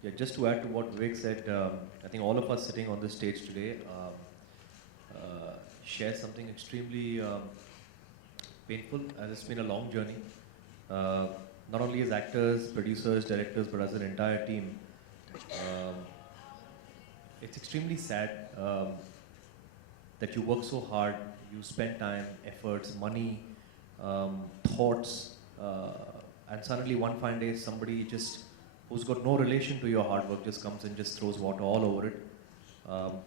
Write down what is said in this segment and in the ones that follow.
Yeah, just to add to what Vivek said, I think all of us sitting on this stage today share something extremely painful, as it's been a long journey. Uh, Not only as actors, producers, directors, but as an entire team. Um, it's extremely sad that you work so hard, you spend time, efforts, money, thoughts, and suddenly one fine day somebody just who's got no relation to your hard work just comes and just throws water all over it,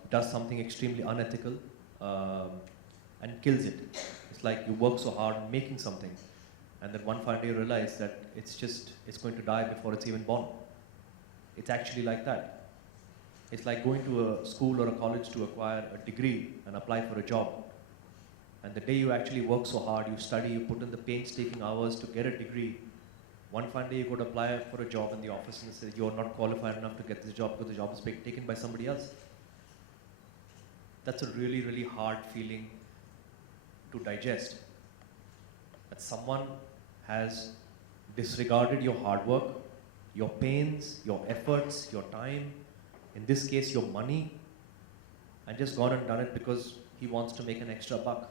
does something extremely unethical, um, and kills it. It's like you work so hard making something, and then one fine day you realize that it's going to die before it's even born. It's actually like that. It's like going to a school or a college to acquire a degree and apply for a job. And the day you actually work so hard, you study, you put in the painstaking hours to get a degree, one fine day you go to apply for a job in the office and they say you're not qualified enough to get this job because the job is being taken by somebody else. That's a really, really hard feeling to digest. That someone has disregarded your hard work, your pains, your efforts, your time, in this case your money, and just gone and done it because he wants to make an extra buck.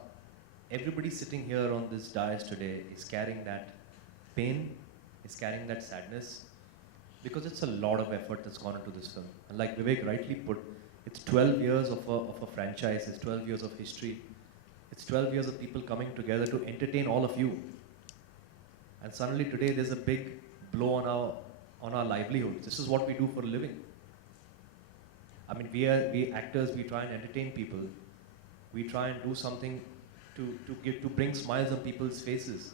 Everybody sitting here on this dais today is carrying that pain, is carrying that sadness, because it's a lot of effort that's gone into this film. And like Vivek rightly put, it's 12 years of a franchise, it's 12 years of history, it's 12 years of people coming together to entertain all of you. And suddenly today there's a big blow on our livelihood. This is what we do for a living. I mean, we actors, we try and entertain people. We try and do something to bring smiles on people's faces.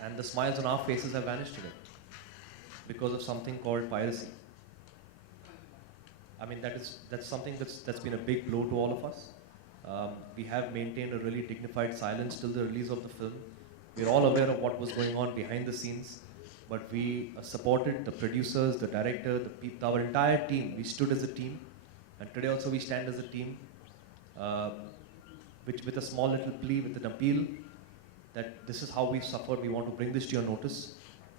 And the smiles on our faces have vanished today because of something called piracy. I mean, that's something that's been a big blow to all of us. We have maintained a really dignified silence till the release of the film. We're all aware of what was going on behind the scenes, but we supported the producers, the director, our entire team. We stood as a team, and today also we stand as a team, which with a small little plea, with an appeal, that this is how we suffered. We want to bring this to your notice,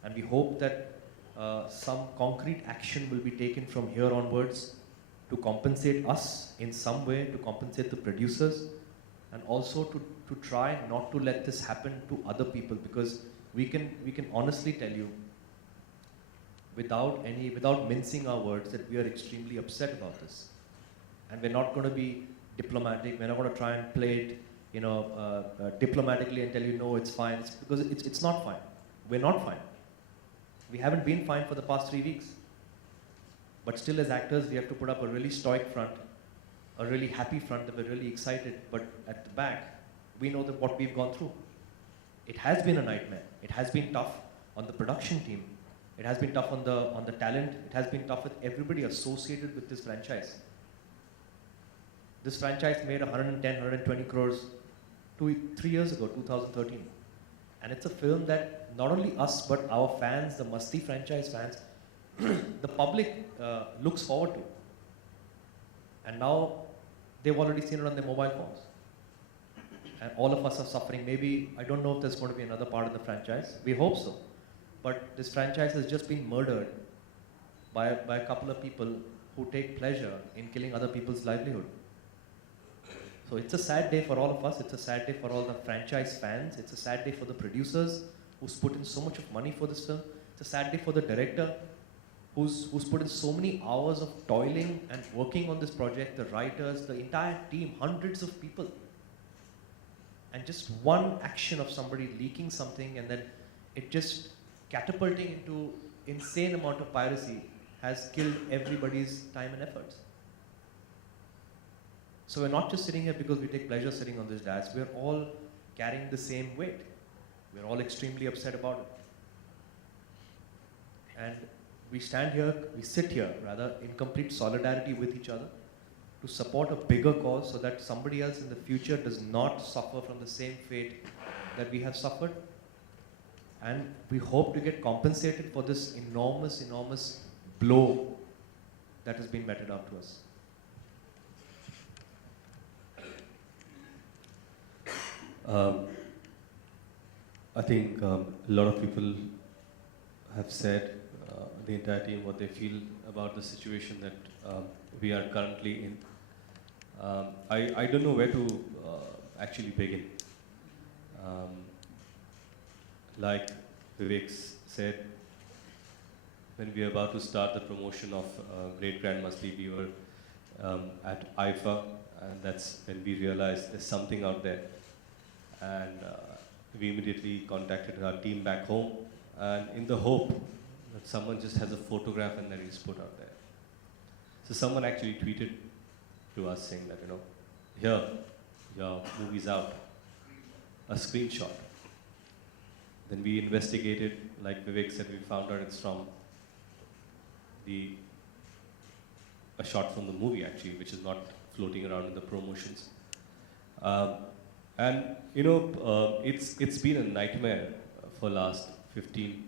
and we hope that some concrete action will be taken from here onwards to compensate us in some way, to compensate the producers, and also to try not to let this happen to other people, because we can honestly tell you, without mincing our words, that we are extremely upset about this, and we're not going to be diplomatic. We're not going to try and play it, diplomatically and tell you no, it's fine. Because it's not fine. We're not fine. We haven't been fine for the past 3 weeks. But still, as actors, we have to put up a really stoic front, a really happy front that we're really excited. But at the back, we know that what we've gone through. It has been a nightmare. It has been tough on the production team. It has been tough on the talent. It has been tough with everybody associated with this franchise. This franchise made 110, 120 crores 3 years ago, 2013. And it's a film that not only us, but our fans, the Masti franchise fans, the public looks forward to. And now they've already seen it on their mobile phones. And all of us are suffering. Maybe, I don't know if there's going to be another part of the franchise. We hope so. But this franchise has just been murdered by a couple of people who take pleasure in killing other people's livelihood. So it's a sad day for all of us. It's a sad day for all the franchise fans. It's a sad day for the producers who's put in so much of money for this film. It's a sad day for the director who's put in so many hours of toiling and working on this project, the writers, the entire team, hundreds of people. And just one action of somebody leaking something and then it just catapulting into insane amount of piracy has killed everybody's time and efforts. So we're not just sitting here because we take pleasure sitting on this dais. We're all carrying the same weight. We're all extremely upset about it. And we sit here rather, in complete solidarity with each other to support a bigger cause so that somebody else in the future does not suffer from the same fate that we have suffered. And we hope to get compensated for this enormous, enormous blow that has been meted out to us. I think a lot of people have said the entire team what they feel about the situation that we are currently in. I don't know where to actually begin. Um, like Vivek said, when we were about to start the promotion of Great Grand Masti, we were at IFA, and that's when we realized there's something out there. And we immediately contacted our team back home, and in the hope that someone just has a photograph and then it's put out there. So someone actually tweeted to us saying that, here, your movie's out, a screenshot. Then we investigated, like Vivek said, we found out it's from a shot from the movie actually, which is not floating around in the promotions. And it's been a nightmare for last 15,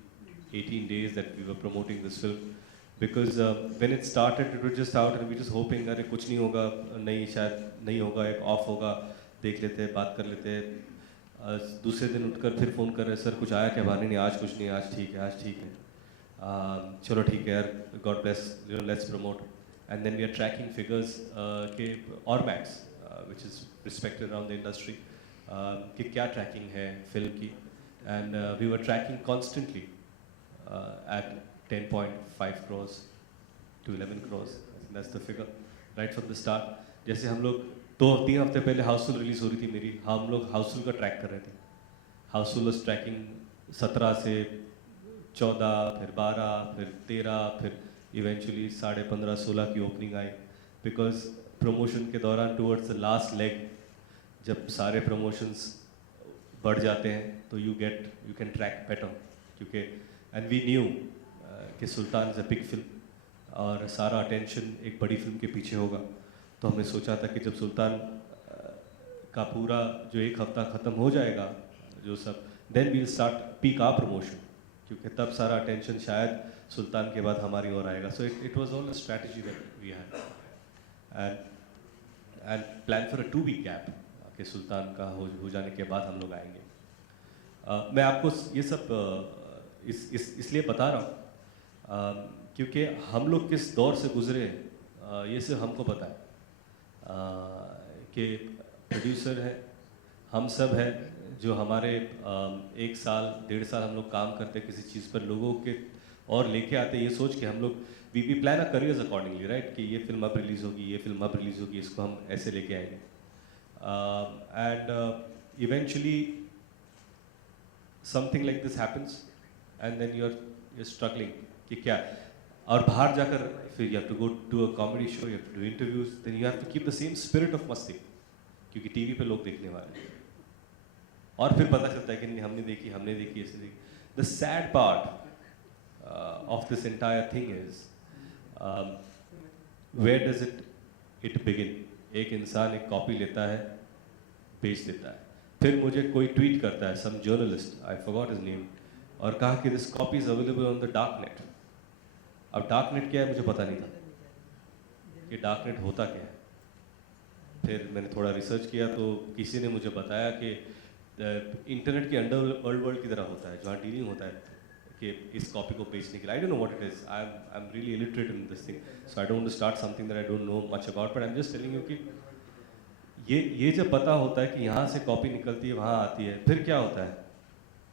18 days that we were promoting this film, because when it started, it was just out and we just hoping that कुछ नहीं होगा, नहीं शायद नहीं होगा, एक off होगा, देख लेते हैं, बात कर लेते हैं, दूसरे दिन उठकर फिर फ़ोन कर रहे सर कुछ आया क्या बानी नहीं, आज कुछ नहीं, आज ठीक है, आज ठीक है, चलो ठीक है यार, God bless, let's promote. And then we are tracking figures के Ormax, which is respected around the industry, कि क्या tracking है film की, and we were tracking constantly at 10.5 crores to 11 crores. That's the figure right from the start. जैसे हम लोग 2-3 हफ्ते पहले हाउसफुल रिलीज हो रही थी मेरी, हम लोग हाउसफुल का ट्रैक कर रहे थे. हाउसफुल वाज ट्रैकिंग 17 से 14, फिर 12, फिर 13, फिर इवेंचुअली 15.5-16 की ओपनिंग आई, बिकॉज प्रमोशन के दौरान टूवर्ड्स द लास्ट लेग जब सारे प्रमोशंस बढ़ जाते हैं तो यू कैन ट्रैक बेटर, क्योंकि एंड वी न्यू कि सुल्तान इज़ अ बिग फिल्म और सारा अटेंशन एक बड़ी फिल्म के पीछे होगा. तो हमने सोचा था कि जब सुल्तान का पूरा जो एक हफ्ता ख़त्म हो जाएगा जो सब, then we'll start peak hour promotion, क्योंकि तब सारा अटेंशन शायद सुल्तान के बाद हमारी ओर आएगा. So it was all a strategy that we had and plan for a 2-week gap कि सुल्तान का हो जाने के बाद हम लोग आएंगे. मैं आपको ये सब इसलिए बता रहा हूँ क्योंकि हम लोग किस दौर से गुजरे ये सिर्फ हमको पता है, कि प्रोड्यूसर है, हम सब हैं जो हमारे 1 साल 1.5 साल हम लोग काम करते किसी चीज़ पर, लोगों के और लेके आते ये सोच के हम लोग we plan a careers accordingly, right, कि ये फिल्म अब रिलीज़ होगी, ये फिल्म अब रिलीज़ होगी, इसको हम ऐसे लेके आएंगे. And eventually something like this happens and then you're struggling कि क्या, और बाहर जाकर फिर you have to go to a comedy show, you have to do interviews, then you have to keep the same spirit of Masti, क्योंकि TV पे लोग देखने वाले हैं, और फिर पता चलता है कि नहीं हमने देखी ऐसे देखी. The sad part of this entire thing is where does it begin? एक इंसान एक कॉपी लेता है, बेच देता है, फिर मुझे कोई ट्वीट करता है, some journalist, I forgot his name, और कहा कि this copy is available on the dark net. अब डार्क नेट क्या है मुझे पता नहीं था कि डार्क नेट होता क्या है. फिर मैंने थोड़ा रिसर्च किया तो किसी ने मुझे बताया कि इंटरनेट के अंडर वर्ल्ड की तरह होता है, जहाँ डीलिंग होता है कि इस कॉपी को बेचने के लिए. I don't know what it is, I am really illiterate in this thing, so I don't want to start something that I don't know much about, but I am just telling you कि ये जब पता होता है कि यहाँ से copy निकलती है वहाँ आती है, फिर क्या होता है.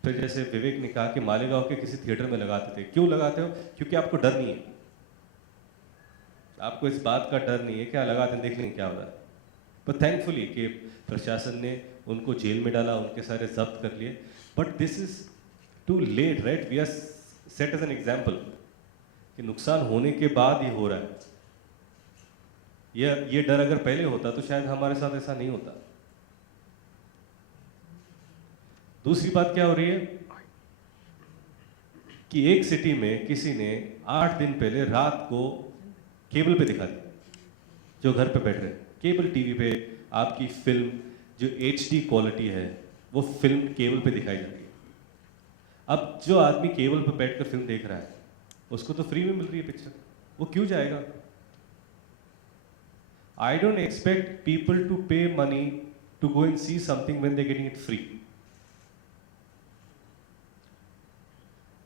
फिर जैसे विवेक ने कहा कि मालेगांव के किसी थिएटर में लगाते थे. क्यों लगाते हो? क्योंकि आपको डर नहीं है, आपको इस बात का डर नहीं है क्या लगाते हैं देख लेंगे क्या होता है. बट थैंकफुली कि प्रशासन ने उनको जेल में डाला, उनके सारे जब्त कर लिए. But this is too late, right, we are set as an example कि नुकसान होने के बाद ये हो रहा है. ये डर अगर पहले होता तो शायद हमारे साथ ऐसा नहीं होता. दूसरी बात क्या हो रही है कि एक सिटी में किसी ने 8 दिन पहले रात को केबल पे दिखा दिया, जो घर पे बैठ रहे केबल टीवी पे आपकी फिल्म जो HD क्वालिटी है वो फिल्म केबल पे दिखाई जा रही है. अब जो आदमी केबल पे बैठकर फिल्म देख रहा है उसको तो फ्री में मिल रही है पिक्चर, वो क्यों जाएगा? I don't expect people to pay money to go and see something when they getting it free.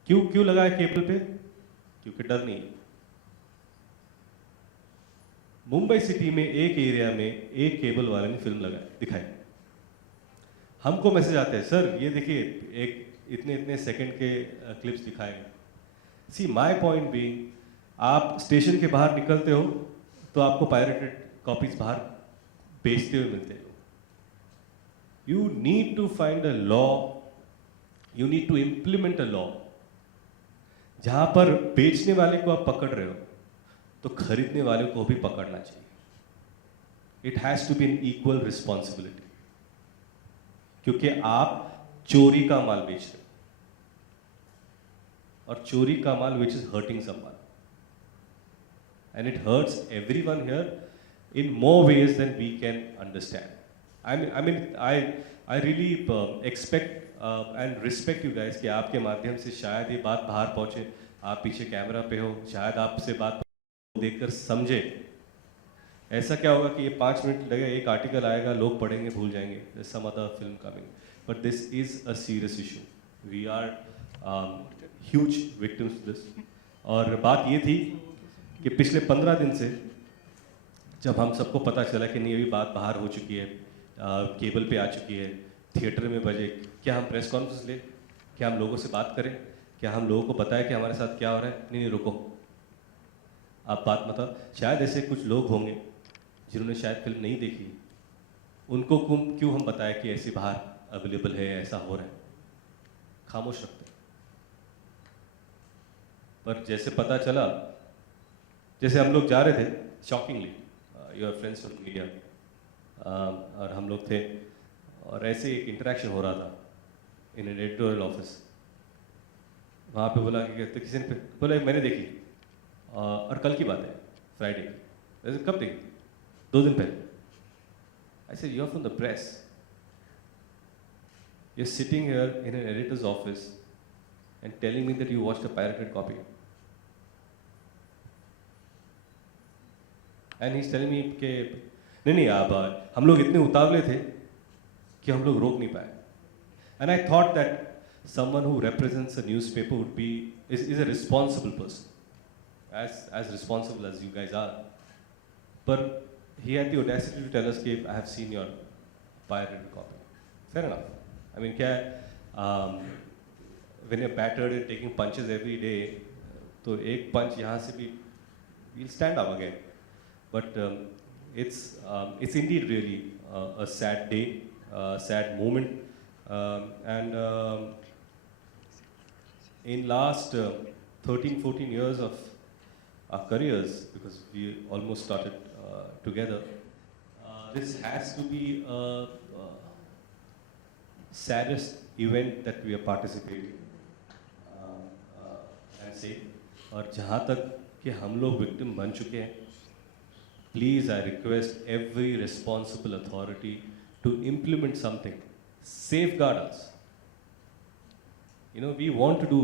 क्यों लगाया केबल पे? क्योंकि डर नहीं है। मुंबई सिटी में एक एरिया में एक केबल वाले ने फिल्म दिखाई। हमको मैसेज आते हैं, सर ये देखिए एक इतने इतने सेकंड के क्लिप्स दिखाए। सी माय पॉइंट बीइंग, आप स्टेशन के बाहर निकलते हो तो आपको पायरेटेड कॉपीज बाहर बेचते हुए मिलते हो। You need to find a law, you need to implement a law जहां पर बेचने वाले को आप पकड़ रहे हो तो खरीदने वाले को भी पकड़ना चाहिए। It has to be an equal responsibility, क्योंकि आप चोरी का माल बेच रहे हो और चोरी का माल which is hurting someone, and it hurts everyone here in more ways than we can understand. I really expect and respect you guys कि आपके माध्यम से शायद ये बात बाहर पहुंचे। आप पीछे कैमरा पे हो, शायद आपसे बात देखकर समझे। ऐसा क्या होगा कि ये 5 मिनट लगेगा, एक आर्टिकल आएगा, लोग पढ़ेंगे, भूल जाएंगे, there's some other film coming, but this is a serious issue. We are huge victims to this. और बात ये थी कि पिछले 15 दिन से जब हम सबको पता चला कि नहीं, अभी बात बाहर हो चुकी है, केबल पे आ चुकी है, थिएटर में बजे, क्या हम प्रेस कॉन्फ्रेंस लें, क्या हम लोगों से बात करें, क्या हम लोगों को बताएं कि हमारे साथ क्या हो रहा है? नहीं, रुको, आप बात बताओ। शायद ऐसे कुछ लोग होंगे जिन्होंने शायद फिल्म नहीं देखी, उनको क्यों हम बताएं कि ऐसी बाहर अवेलेबल है, ऐसा हो रहा है? खामोश रखते हैं। पर जैसे पता चला, जैसे हम लोग जा रहे थे, shockingly your friends from media, और हम लोग थे और ऐसे एक इंटरेक्शन हो रहा था इन एन एडिटोरियल ऑफिस। वहाँ पे बोला कि तो किसी ने बोला मैंने देखी, और कल की बात है, फ्राइडे की। वैसे कब देखी? 2 दिन पहले। I said you are from the press, you are sitting here in an editor's office and telling me that you watched a pirated copy, and he is telling me कि नहीं, आप हम लोग इतने उतावले थे कि हम लोग रोक नहीं पाए। And I thought that someone who represents a newspaper would be is a responsible person, as responsible as you guys are. But he had the audacity to tell us कि I have seen your pirated copy. Fair enough. I mean, when you're battered and taking punches every day, तो एक punch यहाँ से भी we'll stand up again. But it's indeed really a sad day, sad moment, and in last 13-14 years of our careers, because we almost started together, this has to be a saddest event that we are participating and say, और जहाँ तक कि हम लोग victim बन चुके हैं, please I request every responsible authority to implement something, safeguard us. You know, we want to do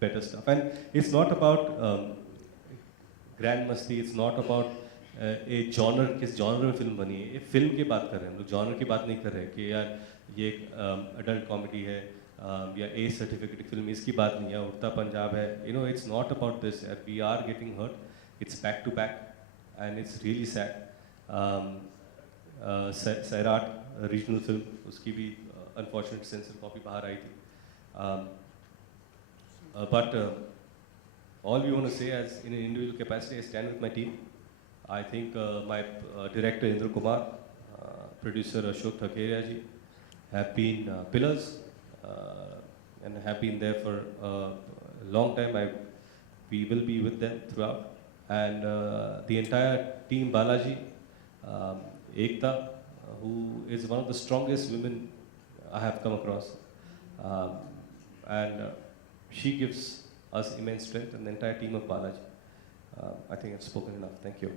better stuff, and it's not about grand masti, it's not about a genre, किस genre में film बनी है, ये film की बात कर रहे हैं हम लोग, genre की बात नहीं कर रहे हैं कि यार ये एक adult comedy है या A certificate फिल्म, इसकी बात नहीं है, उड़ता पंजाब है, you know, it's not about this. We are getting hurt, it's back to back, and it's really sad. Sairat regional film, उसकी भी unfortunate censor copy बाहर आई थी. But all we want to say, as in an individual capacity, I stand with my team. I think my director Indra Kumar, producer Ashok Thakeria ji have been pillars and have been there for a long time. We will be with them throughout, and the entire team, Balaji, Ekta, who is one of the strongest women I have come across. And she gives us immense strength, and the entire team of Balaji. I think I've spoken enough. Thank you.